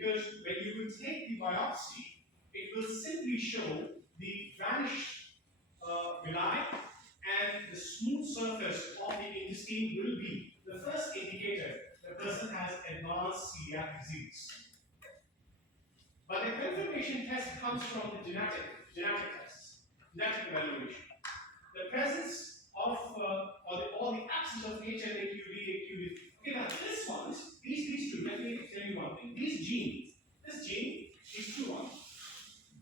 because when you will take the biopsy, it will simply show the vanished villi, and the smooth surface of the intestine will be the first indicator the person has advanced celiac disease. But the confirmation test comes from the genetic tests, genetic evaluation. The presence of or the absence of HLA-QD. Okay, now this one, these two. Let me tell you one thing. These genes, these two ones,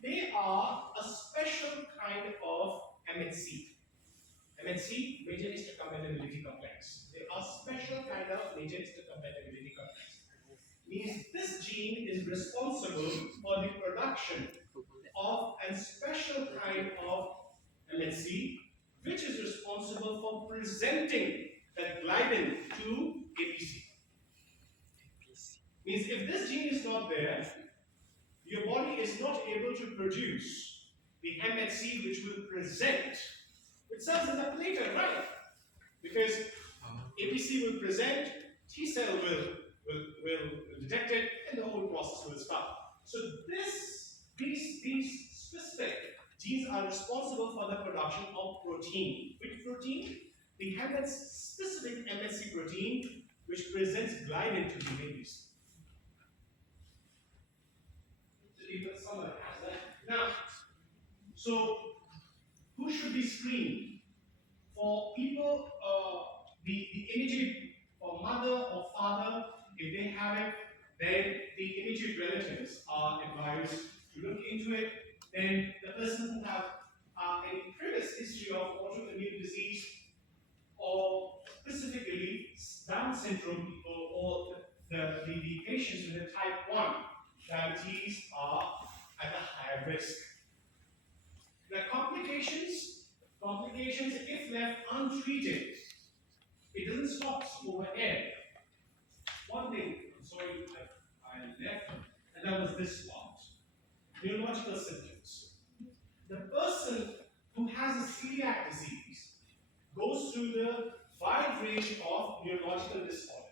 they are a special kind of MHC. MHC, major histocompatibility complex. They are special kind of major histocompatibility complex. Means this gene is responsible for the production of a special kind of MHC, which is responsible for presenting that gliadin to APC. Means if this gene is not there, your body is not able to produce the MHC which will present, which serves as a plater, right? Because APC will present, T cell will detect it, and the whole process will start. So these specific genes are responsible for the production of protein. Which protein? The specific MHC protein which presents gliadin to the babies. Someone has that. Now, so who should be screened? For people, the immediate or mother or father, if they have it, then the immediate relatives are advised to look into it. Then the person who have a previous history of autoimmune disease, or specifically Down syndrome people, or the patients with the type 1 diabetes are at a higher risk. The complications, if left untreated, it doesn't stop over here. One thing, I'm sorry, I left, and that was this part. Neurological symptoms. The person who has a celiac disease goes through the wide range of neurological disorders.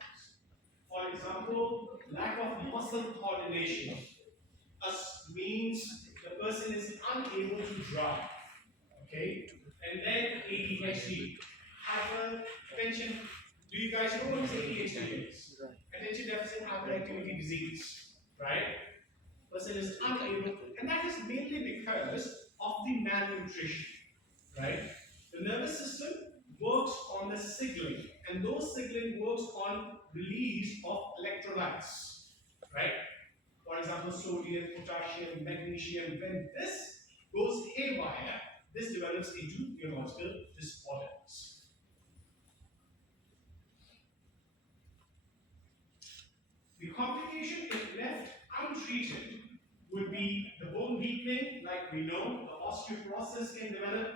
For example, lack of muscle coordination means the person is unable to drive. Okay? And then ADHD, hypertension. Do you guys know what is ADHD is? Attention deficit hyperactivity disease, right? Person is unable, and that is mainly because of the malnutrition, right? The nervous system works on the signaling, and those signaling works on release of electrolytes, right? For example, sodium, potassium, magnesium. When this goes haywire, this develops into neurological disorders. The complication, if left untreated, would be the bone weakening, like we know, the osteoporosis can develop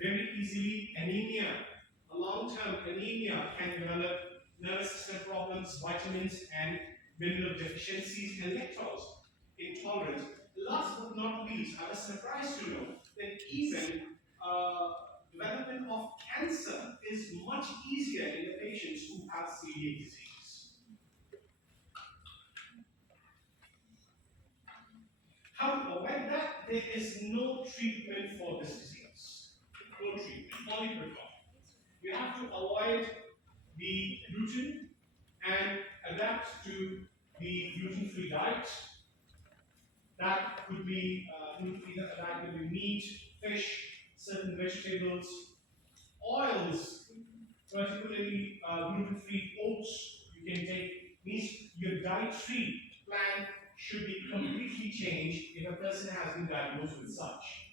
very easily, anemia, a long-term anemia can develop, nervous system problems, vitamins and mineral deficiencies, and lactose intolerance. Last but not least, I was surprised to know that even development of cancer is much easier in the patients who have celiac disease. However, when that, there is no treatment for this disease. No treatment, only precaution. You have to avoid the gluten and adapt to the gluten-free diet. That could be gluten-free diet could be meat, fish, certain vegetables, oils, particularly gluten-free oats. You can take. Means your dietary plan should be completely changed if a person has been diagnosed with such.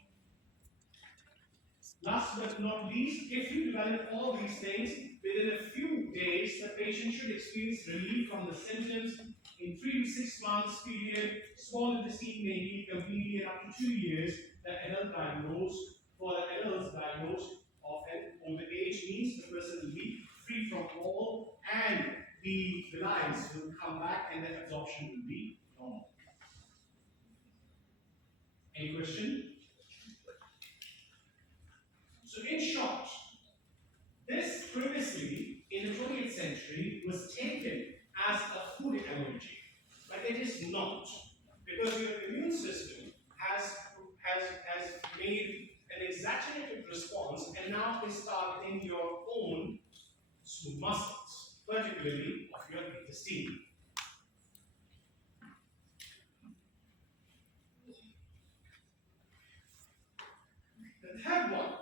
Last but not least, if you develop all these things, within a few days, the patient should experience relief from the symptoms. In 3 to 6 months period, small intestine may be completely, and up to 2 years, the adult diagnosed. For the adults diagnosed of an older age means the person will be free from all, and the lines will come back, and the absorption will be normal. Any question? So in short, this previously in the 20th century was taken as a food allergy. Like it is not, because your immune system has made an exaggerated response and now is targeting your own muscles, particularly of your intestine. The third one